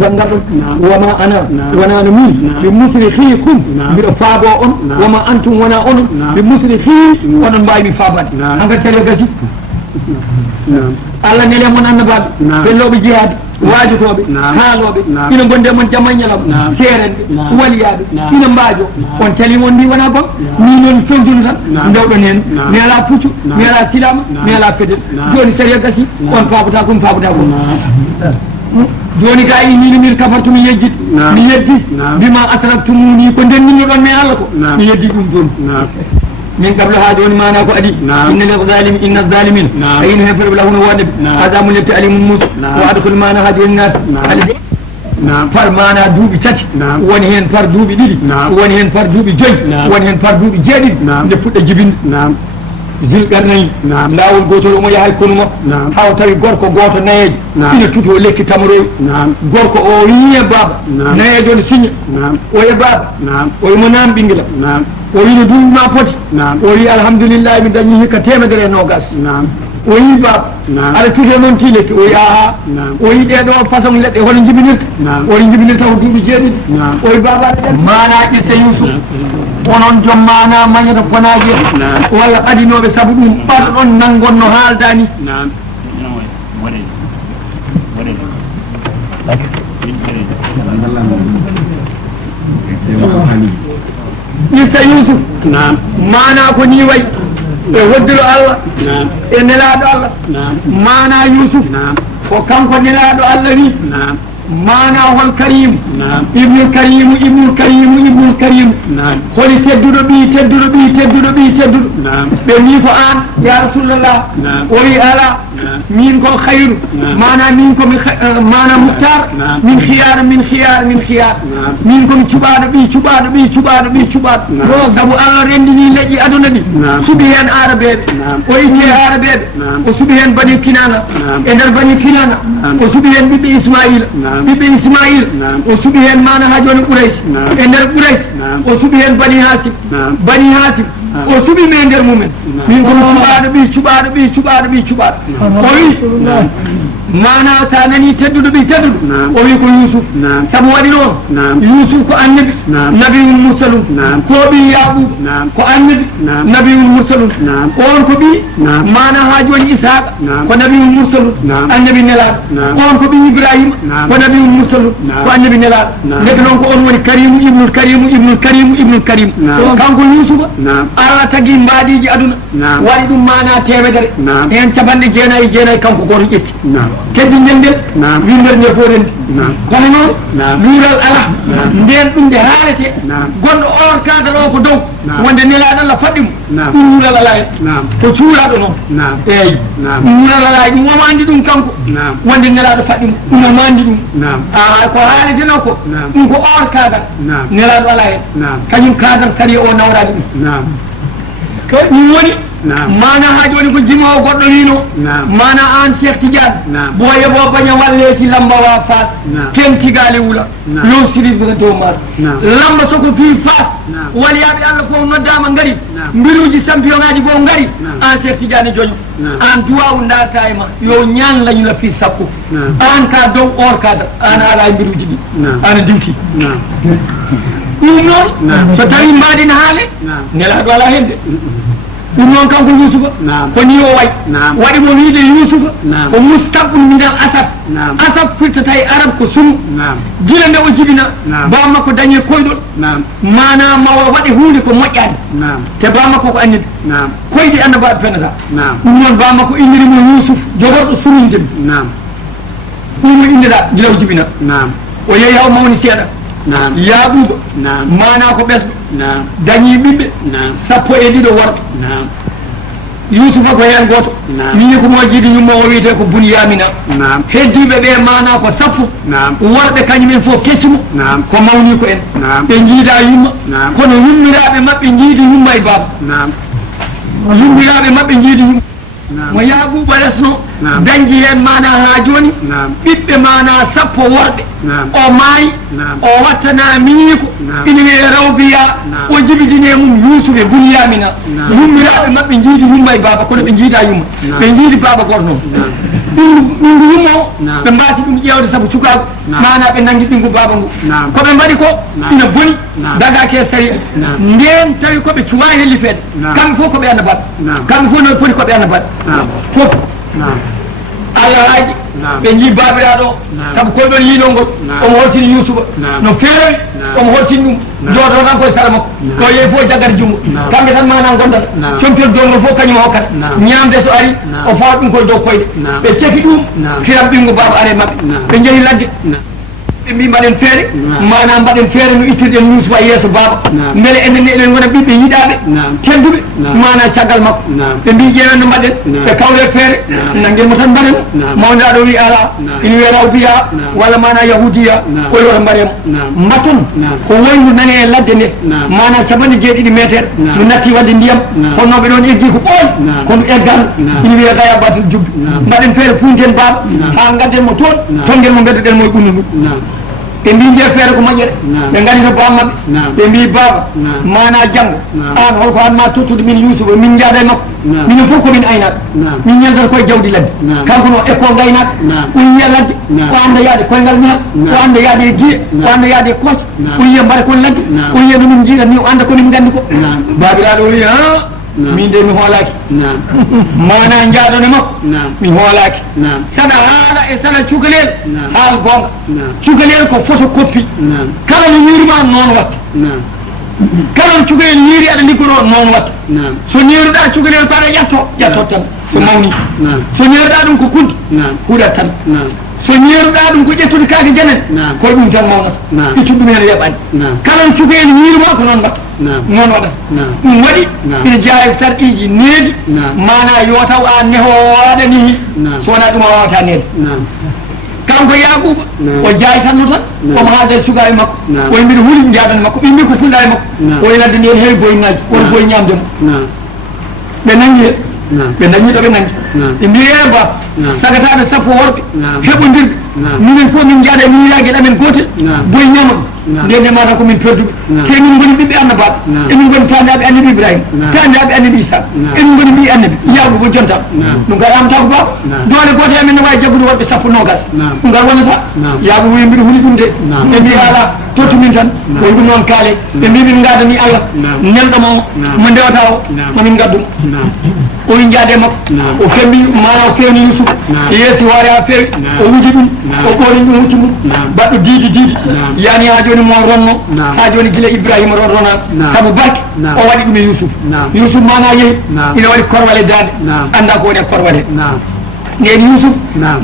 fangaɗon wama ana wonano min ɓe musrihikum mbiɗo faabo on wama antum wona onon ɓe musrihi onon mbawimi faabade hankkadi tele gasi Allah nele mon annabaɓe felloɓe jihaade waajotoɓe haaloɓe ina gonde mon jamañalam seerenɓe waliyaɓe ina mbaajo on cali on ndi wona bon ni noon fondunu tan ndewɗon hen mi ala puccu mi ala silama mi ala fedel joni saria gasi on faabata kom joni ga ini min kafartu mi yejjit mi yeddi bima asraftumuni ko ndennino ɗon me Allah ko mi yeddi ɗum joni من قبل هذا ما ناكو أدي إن الظالم إن الظالمين أين يفرق لهم وانب هذا من يبتعلم موسى وأدخل معنا هذه الناس far mana duuɓi tati woni hen far duuɓi ɗiɗi woni hen far duuɓi joyi woni hen far duuɓi jeeɗiɗi nde fuɗɗa jibinde zilqarnayi laawol gotol omo yahay konumo haw tawi gorko goto nayejo ina tuti o lekki tamaroyi gorko o wiye baba nayejo ne signa o e baba o yimo nam ɓinguelam o wino duuɓi ma poti o wi alhamdoulillahi mi dañi hikka 120 o yi baba aɗa tuti noon ti lekki o wi aha o yi ɗeɗo façon leɗɗe hono jibinirta o yi jibinirta ko duuɓi jeeɗiɗi o wi baba mana ƴette Yusuf onon joom mana mañata fonaji walla ɓadinoɓe saabu ɗum ɓarɗon nangon no haaldani ƴetta Yusuf mana ko ni way e hoddiro Allah e nelaɗo Allah mana Yusuf ko kanko nelaɗo Allah wi mana hol karim ibnul karim holi tedduɗo ɓi ɓe wi ko an ya rasulullah o wi ala min ko khayru mana min ko mana muhtar min khiyar min ko mi cuɓaɗo ɓi sabu Allah rendini leƴƴi aduna ɗi suɓi hen arabeɓe o itte arabeɓe o suɓi hen bani kinana e nder bani kinana o suɓi hen ɓiɓɓe Ismaïla o suɓi hen mana ha joni Quraysh e nder Quraysh o suɓi hen bani Hasim o suɓi me nder mumen min komi cuɓaɗo ɓi o wi mana sa nani tedduɗo o wi ko Yusuf sabu waɗi ɗo Yusuf ko annabi nabiyul mursalun ko ɓi Yaqub ko annabi nabiyul mursalun on ko ɓi mana ha joni Ishaqa ko nabiyul mursalun annabi nelaɗo on ko ɓi Ibrahima ko nabiyul mursalun ko annabi nelaɗo ndeke noon ko on woni karimu ibnul karim kanko Yusufa Allah tagui mbaɗiji aduna waɗi ɗum mana temedere hen capanɗe jeenayyi kanko goto ƴetti keddi ngel windere nde fof rendi kono noon luural ala nden ɗum nde haalete gonɗo or kadal o ko dow wonde nelaɗo Allah faɗɗimo ɗum luural ala en ko cuuraɗo noon eyyi ɗum luural ala ɗum omo andi ɗum kanko wonde nelaɗo faɗɗimo ɗum omo andi ɗum ko haaleteno ko ɗum ko or kadal nelaɗo ala en kañum kadal sari o nawrade ɗum ɗum woni mana ha joni ko jimowo goɗɗo wino mana an Cheikh Tidiane boye bo baña walleti lamba wa Fass kentigale wula yo sirifata dow maɗa lamba soko fi Fass waliyaɓe Allah fof noddama ngari mbiruji champion ngaji fof ngari an Cheikh Tidiane joño an duwawu darta e ma yo ñan lañula fi sappo an ka dow or kada an ala mbiruji ɗi ana diwti ɗum noon so tawi mbaɗin haale nelaɗo ala hen de ɗum noon kanko Yusufa ko ni o way waɗi mo wiide Yusufa ko mustabun minal asab firtata e arab ko sumu gila nde o jibina bammakko dañe koyɗol mana mawa waɗi hunde ko moƴƴani te bammakko ko annibi koyɗi annabaɓe fenata ɗum noon bammakko innirimo Yusuf jogorɗo surundemi ɗum mo inneɗa gila o jibina o yeehi haw mawni seeɗa Yaquba mana ko ɓesɗo dañi ɓiɓɓe 12 worɓe Yusufa ko hen goto wini ko moƴƴiɗi yumma o wiyete ko Bunyamina heddiɓe ɓe mana ko 10 worɓe kañumen fof keccimo ko mawni ko en ɓe jiida yumma kono yummiraɓe mabɓe jiidi yumma e baba yummiraɓe mabɓe jiidi yumma mo Yaquba resno dañji hen mana ha joni ɓiɓɓe mana 10 worɓe o maayi o wattana miiko ina wiye Rawbiya o jibidine mum Yusuf e Bunyamina yummiraɓe mabɓe jiidi yumma e baba kono ɓe jiida yumma ɓe jiidi baba goto noon ɗum yummo ɓe mbati ɗum ƴewde saabu cukago mana ɓe nangi ɗingu baba ngu koɓe mbaɗi ko ina boni dagake sari nden tawi koɓe cuwa hellifede kamɓe fof koɓe annabaɓe kamɓe fof no poti koɓe annabaɓe fof Allah haaji ɓe jii babiraɗo saabu koyɗon yiino ngol omo holtini Yousuba no feewi omo holtini ɗum jooɗo tan koye sara makko o yeeyi fof jaggata jumgo kamɓe tan mana gondata comtel dongo fof kañum hokkata ñamde so ari o fawa ɗum koye dow koyɗe ɓe cefi ɗum hiram ɓingo baba are mabɓe ɓe jeehi ladde ɓe mbi mbaɗen feere mana mbaɗen feere no ittirɗen Yousuba yeeso baba beele enen eɗen gona ɓiɓɓe yiiɗaɓe tedduɓe mana caggal makko ɓe mbi ƴeewen no mbaɗen ɓe kawle feere nanguenmo tan mbaɗen mawdaɗo wi ala ina wiya rawbiya walla mana yahudiya koye woto mbaɗemo mbaton ko woyndu nani e ladde nde mana 90 métre no natti wadde ndiyam honnoɓe ɗon eggi ko ɓooy kono eggan ina wiya gaya batul jubbi mbaɗen feere punten baba ha gadden mo toon tonguel mo beddoɗen moye ɓunnu ɗum ɓe mbi nde feere ko moƴƴere ɓe ngari no bammaɓe ɓe mbi baba mana janggo an holko anma tottude min Yousuba min jaada e makko minen fof komin aynaɓe min ñaldata koye jawdi ladde kanko no école gaynaɓe o yiya ladde o anda yaade koyngal mihal o anda yaade e guiye o anda yaade e koos o yiya mbara kon ladde o yiya no min jiiɗat ni o anda komin gandi ko babiraɗo o wi min de mi hoolaki mana jaaɗone makko mi hoolaki saɗa haala e saɗa cukalel haal gonga cukalel ko photocopie kala no yiirima noon watta kala no cukalel yiiri aɗa liggoɗo noon watta so ñeeruɗa cukalel ko aɗa ƴattot tan so mawni so ñeeruɗa ɗum ko kunti huuɗat tan so ñeeruɗa ɗum ko ƴettude kaake janen koye ɗum tan mawnata iccu ɗum hen yaɓani kala no cukalel yiirima ko noon watta noon waɗata ɗum waɗi ina jeeya e sarɗiji needi mana yo taw a nehowaɗa ni so wona ɗum a wawata neede kanko Yakuba o jaay tan no tan omo haalde sukaɓe makko o mbiɗa huuli jaadane makko ɓe mbi ko fulla e makko o ladde ndi en heewi boyinaji woto boyi ñamdemo ɓe nangi ɓe dañiɗo ɓe nangi ɓe mbi e ba sagataɓe sappo worɓe heɓodirɓe minen fof min jaaɗa min yague ɗamen gotel boyi ñama ɗum nde ndemata komin perduɓe te min goni ɓiɓɓe annabaɓe emin goni tandaɓe annabi Ibrahima tandaɓe annabi Isa emin goni mbi annabi yawɓe ko jontam ɗum kadi amata ko baba dole goto amen ne wawi jaggude woɓɓe sappo nogas ɗum kadi wonata yaaɓe wi mbiɗa huuli ɗum de ɓe mbi ala tottu min tan o ɗum noon kaale ɓe mbi min gadani Allah nelɗomo mo ndewata o momin gaddumo o wi jaade makko o fembi mana o fewni Yousuba yeesi hoore ha feewi o wuji ɗum o ɓooli ɗum wucci mum baɗɗo diidi yani ha joni mo ronno ha joni guila Ibrahima ronrona saabu barke o waɗi ɗum e Yousuba mana yeehi ina waɗi korwal e dande anda ko woni e korwal he nden Yousuba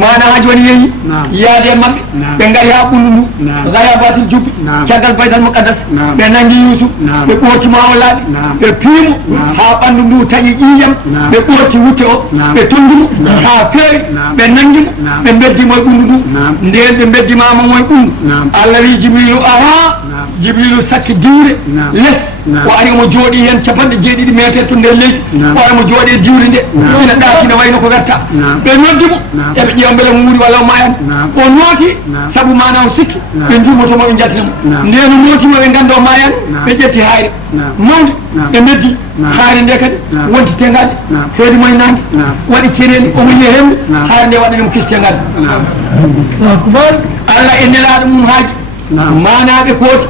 mana ha joni yeehi yaade e mabɓe ɓe gari ha ɓullu ndu gayabatil jubbi caggal baytal muqaddas ɓe nangi Yousuba ɓe ɓoortima o laaɓi ɓe piimo ha ɓandu ndu taƴi ƴiiyam ɓe ɓoorti wutte o ɓe tondimo ha feewi ɓe nangimo ɓe beddimo e ɓundu ndu nden ɓe beddimama moye ɓundu Allah wi Jibrilu aha Jibrilu sakki diwre less o ari omo jooɗi hen 70 métre to nder leydi o ari omo jooɗi e diwre nde ina ɗaakina wayno ko werta ɓe noddimo eɓe ƴeewa beele mo wuuri walla o mayani o nooti saabu mana o sikki ɓe jummotomo ɓe jaltinamo nden o nootimo ɓe ganda o mayani ɓe ƴetti hayre mawde ɓe meddi hayre nde kadi wonti tengaɗe heedi moye nangue waɗi cereli omo yiya hemde hayre nde waɗanimo kistengade Allah e nelaɗo mum haaji manaɓe kooti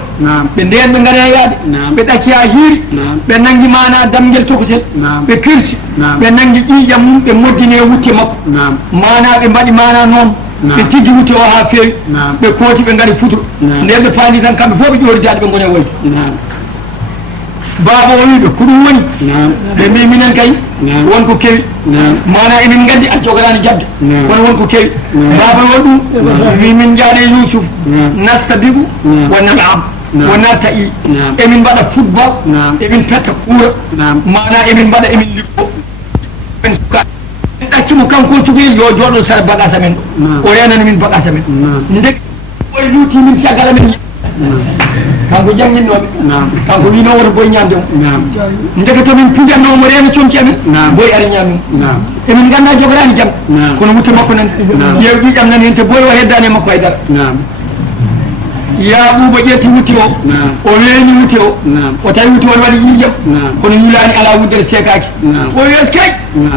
ɓe nden ɓe gaare yaade ɓe ɗacci ha hiiri ɓe nangi mana damguel tokotel ɓe kirsi ɓe nangi ƴiiƴam mum ɓe moddine wutte makko mana ɓe mbaɗi mana noon ɓe tiggi wutte o ha feewi ɓe kooti ɓe gaari futuro nden ɓe paandi tan kamɓe fof ɓe ƴooridaade ɓe gone woyde baba o wiɓe ko ɗum woni ɓe mbi minen kay wonko kewi mana emin gandi a jogalani jabde kono wonko kewi baba o ɗum wi min jaaɗe Yousuba nasta bigu wonnami am wona taƴi emin mbaɗa football emin petta kuura mana emin mbaɗa emin liggo en suka en ɗaccimo kanko cukoyel yo jooɗo sara bagage amen ɗo o yanani min bagage amen ndek oye luuti min caggal amen kanko jangguinnoɓe kanko wino woto boy ñamde mo ndeke tomin pijannomo reeno conki amen boy ari ñamimo emin ganda jogorani jam kono wutte makko nan ƴeew ƴiƴam nan hen te boy o heddani e makko haydara Yaquba ƴetti wutti o o weeñi wutti o tawi wutti on waɗi ƴiƴam kono yulani ala wuddere sekaki o wiyes kay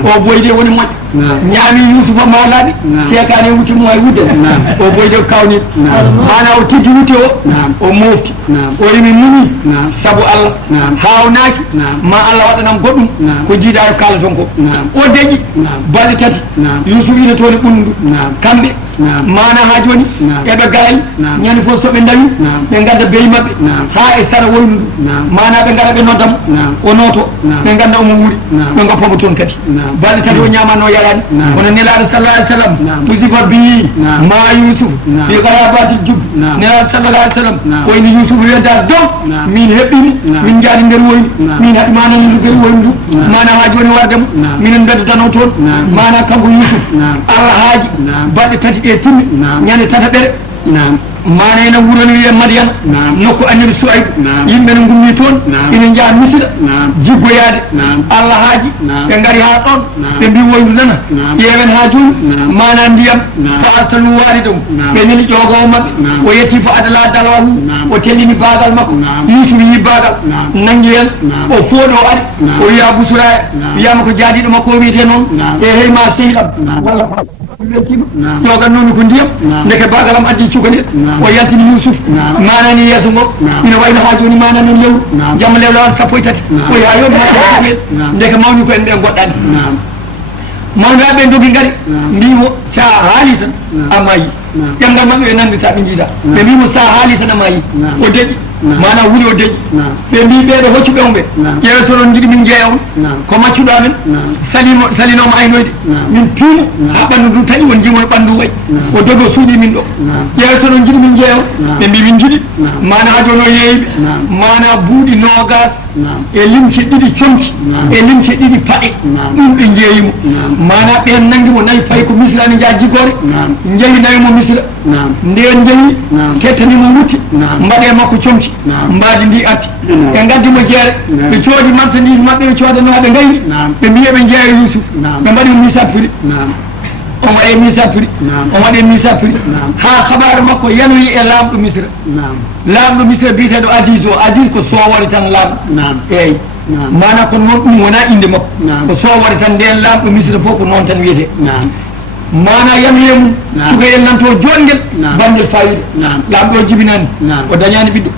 o boyde woni moƴƴo ñaami yusufa malaɗi sekani wuti mo ay wudde o boyde kawni mana o tiggi wuti o mofti o yimi muni saabu allah hawnaki ma allah waɗanam goɗɗum ko jiiɗa e kala ton ko o deƴƴi balɗe tati yusuf ina tooni ɓunndu kamɓe mana ha joni eɓe garay ñande fof soɓe dawi ɓe gadda beyi mabɓe ha e sara woyndu mana ɓe gara ɓe noddamo o noto ɓe ganda omo wuuri ɓe goppomo toon kadi balɗe tati o ñamanno yarani kono nelaɗo sallah alih sallam musifa bi ma yusuf bi garabati jub nelaɗo sallallah alih sallam koyni yusuf wedda dow min heɓɓimo min jaadi nder woyni min haɗi mana ndu nder woyndu mana ha joni wardemo minen beddano toon mana kanko yusuf allah haaji balɗe tati ɗe timmi ñande tataɓere mana ene wuroni wiye madiana nokku annabi souayb yimɓe ne gummi toon ina jaa misira jiggoyade allah haaji ɓe gaari ha ɗon ɓe mbi woydu nana ƴeewen ha joni mana ndiyam fa arsalnu waridahum ɓe neli ƴogowo mabɓe o yetti fo adala dalwahu o tellini bagal makko yusuf yi bagal nangi hen o fooɗo ari o wiya busura wiyama ko jaadiɗo makko o wiyete noon e heyma sehilab walla ƴogan noon ko ndiyam ndeke bagalam addi cukalel o yaltini yusuf manani yeeso ngo ina wayno ha joni mana noon lewru jamma lewlawan sappo e tati o yaa yomi ha ndeke mawni ko en ɓe goɗɗani mawnaɓe dogi gaari mbimo sa haali tan a mayi ƴamgal maɓɓe ɓe nandita ɓe jiida ɓe mbimo sa haali tan a mayi o deƴƴi mana wuuri o deƴƴi ɓe mbi ɓeɗo hoccuɓe on ɓe ƴeewe soɗon jiiɗi min jeeya on ko maccuɗo amen salinoma aynoyde min piimo ha ɓanndu ndu taƴi on jimono ɓanndu wayi o dogo suuɗi min ɗo ƴeewe soɗon jiiɗi min jeeya on ɓe mbi min jiiɗi mana ha joni o yeeyiɓe mana buuɗi nogas e limce ɗiɗi comci e limce ɗiɗi paɗe ɗum ɓe jeeyimo mana ɓen nanguimo nayi fayi ko misra ne jaa jiggore jeeyi nawimo misra nden jeeyi kettanimo wutti mbaɗe makko comci mbaadi ndi atti ɓe gaddimo jeere ɓe coodi marchandise maɓɓe ɓe coodanoɓe gayri ɓe mbiya ɓe jeeya yusuf ɓe mbaɗi misapiri on waɗe misapiri on waɗe misapiri ha habaru makko yanoyi e laamɗo misra laamɗo misra biyeteɗo adis o adis ko sowore tan laamɗo eyyi mana ko noon ɗum wona inde makko ko sowore tan nden laamɗo misra fof ko noon tan wiyete mana yanoye mum sugayel nanto jonguel bangel fayida laamɗo o jibinani o dañani ɓiɗɗo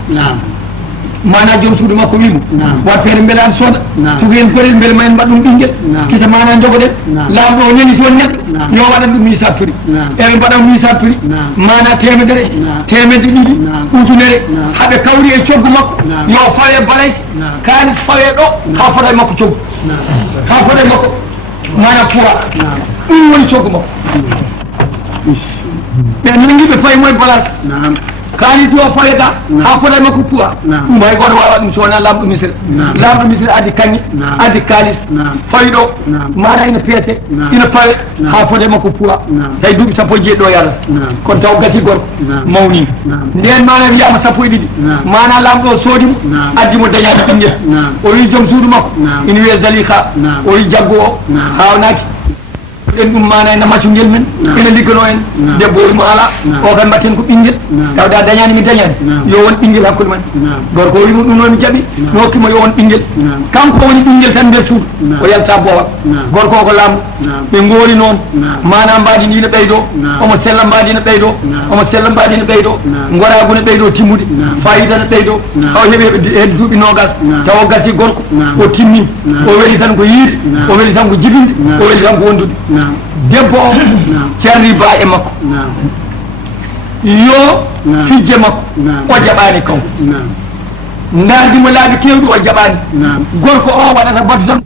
mana joom suudu makko wimo wat feere beeɗa sooda tugoyen korel beele ma en mbaɗ ɗum ɓinguel kita mana jogoɗen laamɗo o neni toon neɗɗo yo waɗan ɗum misapiri eɓe mbaɗan misapiri mana temedere temedde ɗiɗi ujunere haɓe kawri e coggu makko yo fawe balayse kalis fawe ɗo ha fota e makko coggu ha fota e makko mana poids ɗum woni coggu makko ɓe nanguiɓe fayi moye place kalis o fayeta ha fota makko poids ɗum hay goto wawa ɗum sowona lamɗo misra lamɗo misra addi kañƴe addi kalis fayi ɗo mana ina peese ina fawe ha fota makko poids tawi duuɓi sappo e jeeɗiɗo yalata kono taw gasi gorko mawni nden mana wiyama sappo e ɗiɗi mana lamɗo o soodimo addimo dañade ɓinguel o wi joom suudu makko ina wiye zalika o wi jaggo o hawnaki ɗen ɗum mana ena maccungel men ene liggano en debbo mo ala o kam mbatten ko ɓinguel tawda dañani mi dañani yo won ɓinguel hakkude men gorko o wimo ɗum noon mi jaɓi mi hokkimo yo won ɓinguel kanko woni ɓinguel tan nder suudu o yalta boowal gorko o ko laamɗo ɓe goori noon mana mbadi ndi ne ɓeydo omo sella mbadi ne ɓeydo omo sella mbadi ne ɓeydo goragu ne ɓeydo timmude fayida ne ɓeydo haw heeɓi heɓe duuɓi nogas taw o gasi gorko o timmi o weeli tan ko yiide o weeli tan ko jibinde o weeli tan ko wondude debbo o cerri ba e makko yo fijje makko o jaɓani kanko ndardimo laabi kewɗi o jaɓani gorko o waɗata batu tan